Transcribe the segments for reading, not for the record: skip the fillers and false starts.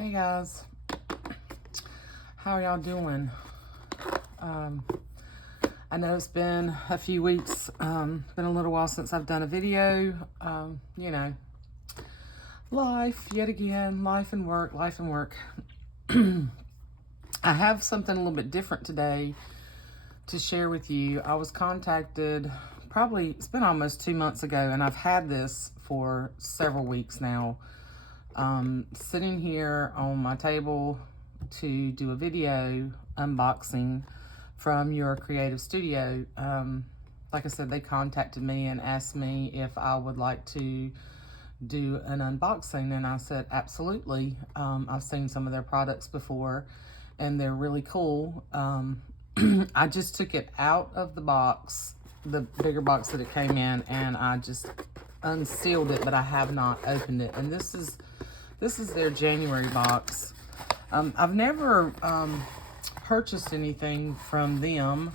Hey guys, how y'all doing? I know it's been a few weeks, been a little while since I've done a video. You know, life, yet again, life and work. I have something a little bit different today to share with you. I was contacted it's been almost 2 months ago, and I've had this for several weeks now. Sitting here on my table to do a video unboxing from your creative studio. Like I said, they contacted me and asked me if I would like to do an unboxing, and I said absolutely. I've seen some of their products before and they're really cool. I just took it out of the box, the bigger box that it came in, and I just unsealed it, but I have not opened it. And this is their January box. I've never purchased anything from them,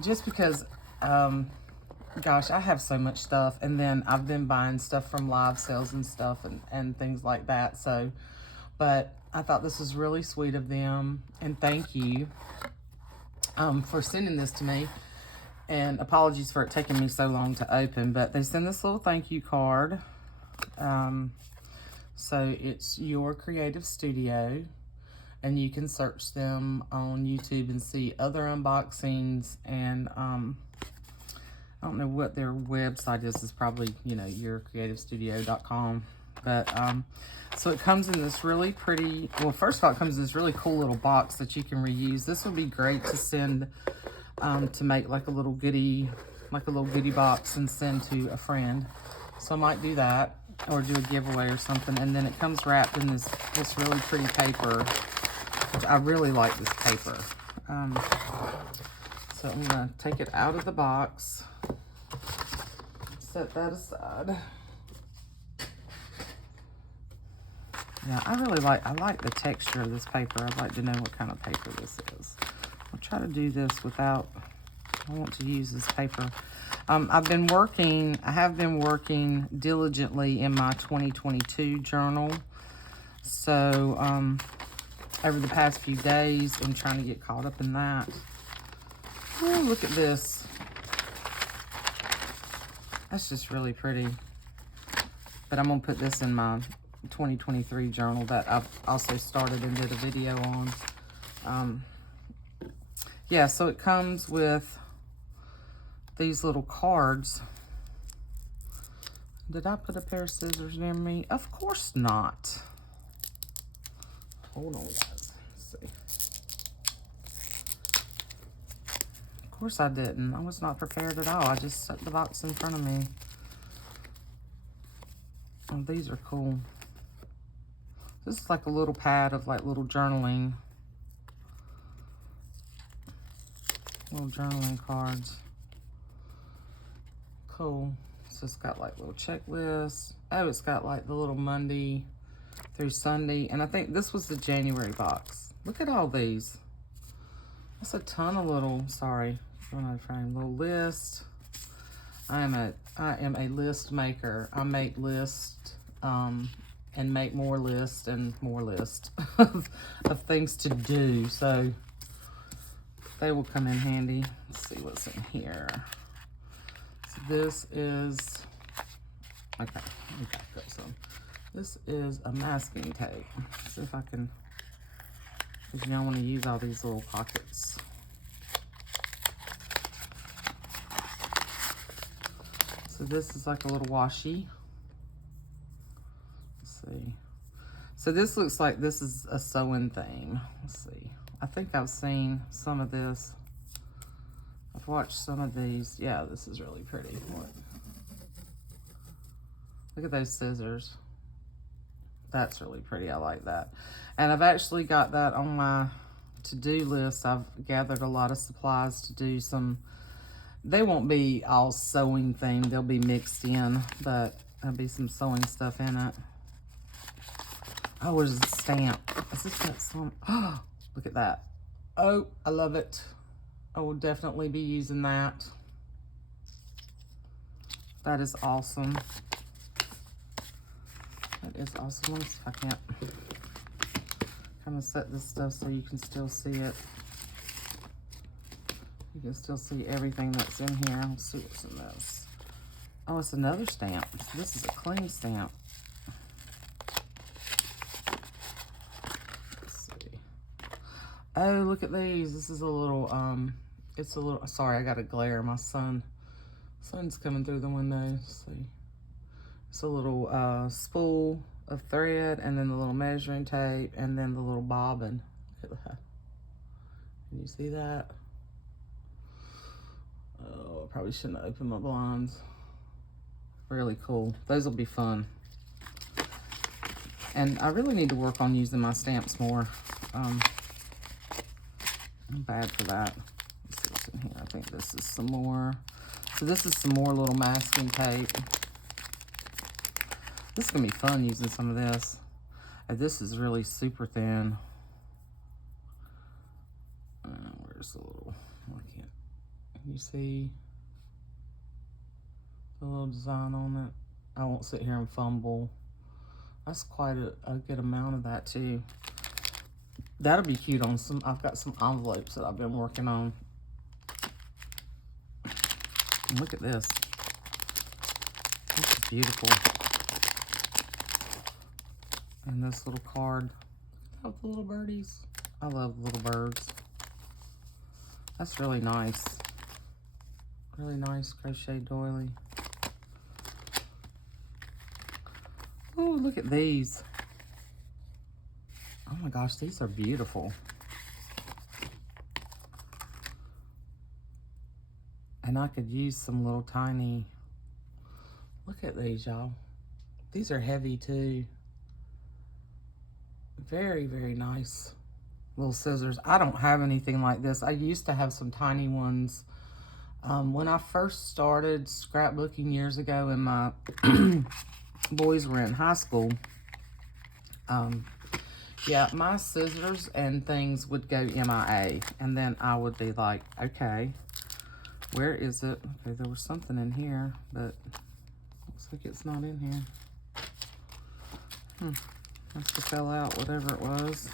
just because, gosh, I have so much stuff, and then I've been buying stuff from live sales and stuff and things like that. So, but I thought this was really sweet of them, and thank you for sending this to me. And apologies for it taking me so long to open, but they send this little thank you card. So it's Your Creative Studio, and you can search them on YouTube and see other unboxings. And I don't know what their website is. It's probably, you know, yourcreativestudio.com. But so it comes in this really pretty, well, first of all, it comes in this really cool little box that you can reuse. This would be great to send, to make like a little goodie box and send to a friend. So I might do that, or do a giveaway or something. And then it comes wrapped in this really pretty paper, which I really like this paper. So I'm gonna take it out of the box, set that aside. Yeah, I like the texture of this paper. I'd like to know what kind of paper this is. I'll try to do this without, I want to use this paper. I have been working diligently in my 2022 journal. So, over the past few days, I'm trying to get caught up in that. Oh, look at this. That's just really pretty. But I'm going to put this in my 2023 journal that I've also started and did a video on. Yeah, so it comes with these little cards. Did I put a pair of scissors near me? Of course not. Hold on, guys. Let's see. Of course I didn't. I was not prepared at all. I just set the box in front of me. Oh, these are cool. This is like a little pad of like little journaling cards. Cool. So it's got like little checklists. Oh, it's got like the little Monday through Sunday. And I think this was the January box. Look at all these. That's a ton of little, little list. I am a list maker. I make lists, and make more lists and more lists of things to do. So they will come in handy. Let's see what's in here. So this is, okay, let me back up some. This is a masking tape. Let's see if I can, because y'all want to use all these little pockets. So this is like a little washi. Let's see. So this looks like this is a sewing thing. Let's see. I think I've seen some of this. I've watched some of these. Yeah, this is really pretty. Look at those scissors. That's really pretty. I like that. And I've actually got that on my to-do list. I've gathered a lot of supplies to do some. They won't be all sewing themed. They'll be mixed in, but there'll be some sewing stuff in it. Oh, there's a stamp. Is this got some? Oh, look at that. Oh, I love it. I will definitely be using that. That is awesome. That is awesome. Let me see if I can't kind of set this stuff so you can still see it. You can still see everything that's in here. Let's see what's in this. Oh, it's another stamp. This is a clean stamp. Let's see. Oh, look at these. This is a little, it's a little, sorry, I got a glare. My sun's coming through the window. Let's see. It's a little spool of thread, and then the little measuring tape, and then the little bobbin. Look at that. Can you see that? Oh, I probably shouldn't have opened my blinds. Really cool. Those will be fun. And I really need to work on using my stamps more. I'm bad for that. Let's see what's in here. I think this is some more. So this is some more little masking tape. This is going to be fun using some of this. And this is really super thin. Where's the little, I can't, you see the little design on it? I won't sit here and fumble. That's quite a good amount of that too. That'll be cute on some, I've got some envelopes that I've been working on. And look at this. This is beautiful. And this little card. Look at the little birdies. I love little birds. That's really nice. Really nice crochet doily. Oh, look at these. Oh my gosh, these are beautiful. And I could use some little tiny, look at these, y'all. These are heavy too. Very, very nice little scissors. I don't have anything like this. I used to have some tiny ones. When I first started scrapbooking years ago and my boys were in high school, yeah, my scissors and things would go MIA. And then I would be like, okay, where is it? Okay, there was something in here, but looks like it's not in here. Must have fell out, whatever it was.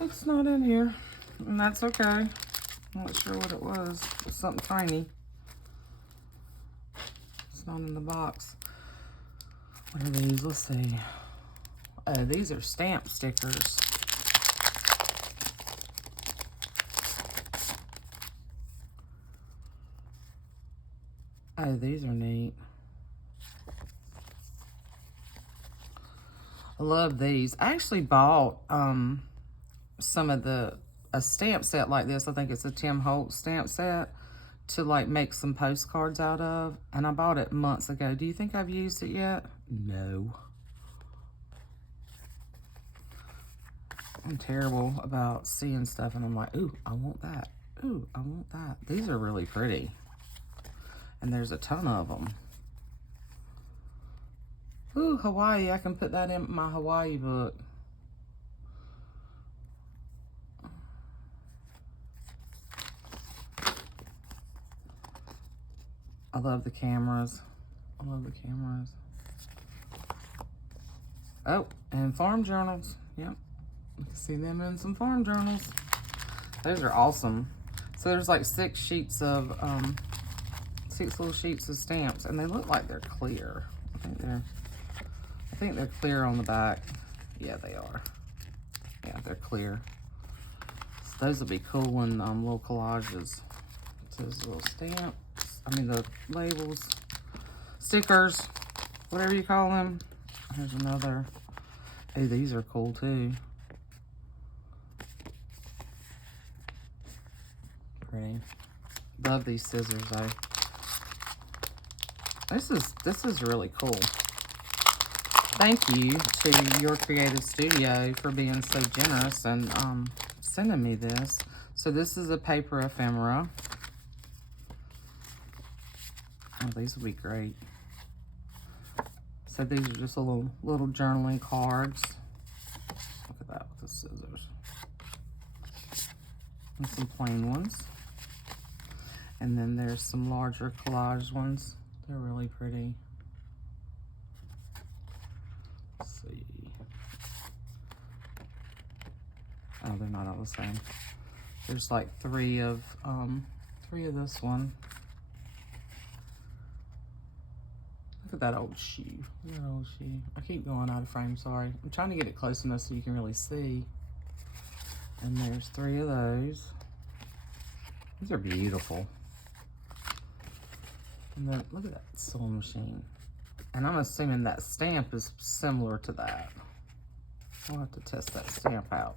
It's not in here, and that's okay. I'm not sure what it was. It's something tiny. It's not in the box. What are these? Let's see. Oh, these are stamp stickers. Oh, these are neat. I love these. I actually bought some of a stamp set like this. I think it's a Tim Holtz stamp set to like make some postcards out of. And I bought it months ago. Do you think I've used it yet? No. I'm terrible about seeing stuff and I'm like, ooh, I want that. Ooh, I want that. These are really pretty. And there's a ton of them. Ooh, Hawaii. I can put that in my Hawaii book. I love the cameras. I love the cameras. Oh, and farm journals. Yep. You can see them in some farm journals. Those are awesome. So there's like 6 sheets of, 6 little sheets of stamps, and they look like they're clear. I think they're clear on the back. Yeah, they are. Yeah, they're clear. So those will be cool when little collages. So there's little stamps. I mean the labels, stickers, whatever you call them. Here's another. Hey, these are cool too. Pretty. Love these scissors though. This is really cool. Thank you to Your Creative Studio for being so generous and sending me this. So this is a paper ephemera. Oh, these would be great. So these are just a little journaling cards. Look at that with the scissors. And some plain ones. And then there's some larger collage ones. They're really pretty. Let's see. Oh, they're not all the same. There's like three of this one. Look at that old shoe. Look at that old shoe. I keep going out of frame, sorry. I'm trying to get it close enough so you can really see. And there's three of those. These are beautiful. And then look at that sewing machine. And I'm assuming that stamp is similar to that. I'll have to test that stamp out.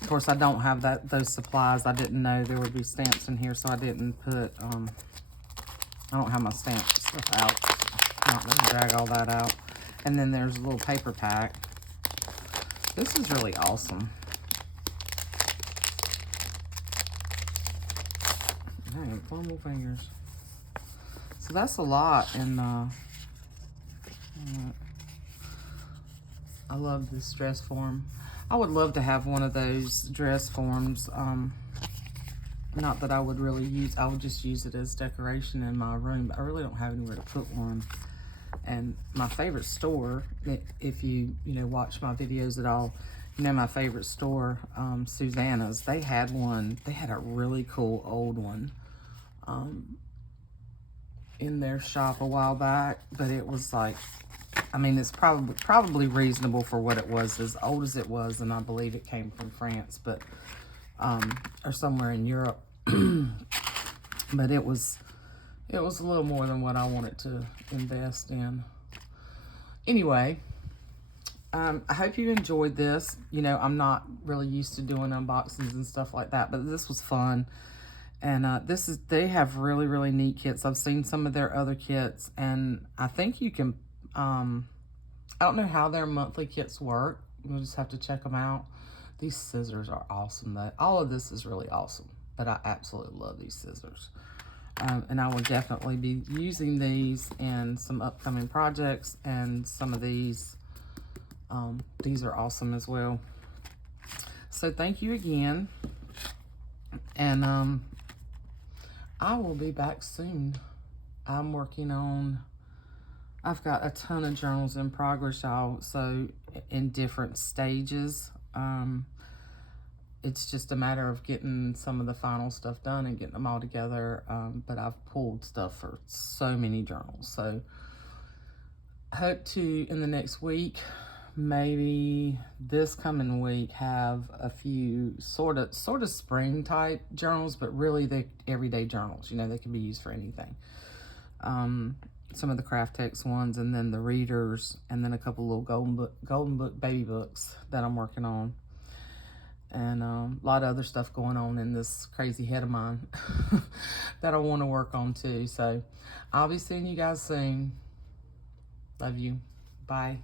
Of course, I don't have those supplies. I didn't know there would be stamps in here, so I didn't put, I don't have my stamp stuff out. I'm not going to drag all that out. And then there's a little paper pack. This is really awesome. Dang, fumble fingers. So that's a lot, and I love this dress form. I would love to have one of those dress forms. Not that I would really use, I would just use it as decoration in my room, but I really don't have anywhere to put one. And my favorite store, if you watch my videos at all, you know my favorite store, Susanna's, they had one. They had a really cool old one in their shop a while back, but it was like, I mean, it's probably reasonable for what it was, as old as it was, and I believe it came from France, but or somewhere in Europe. But it was a little more than what I wanted to invest in. Anyway, I hope you enjoyed this. You know, I'm not really used to doing unboxings and stuff like that, but this was fun. And they have really, really neat kits. I've seen some of their other kits, and I think you can, I don't know how their monthly kits work. You'll just have to check them out. These scissors are awesome, though. All of this is really awesome, but I absolutely love these scissors. And I will definitely be using these in some upcoming projects, and some of these are awesome as well. So thank you again, and I will be back soon. I'm working on, I've got a ton of journals in progress, y'all, so in different stages. It's just a matter of getting some of the final stuff done and getting them all together. But I've pulled stuff for so many journals. So I hope to, in the next week, maybe this coming week, have a few sort of spring type journals, but really they everyday journals. You know, they can be used for anything. Some of the Craftex ones, and then the readers, and then a couple little golden book baby books that I'm working on. And a lot of other stuff going on in this crazy head of mine that I want to work on too. So I'll be seeing you guys soon. Love you. Bye.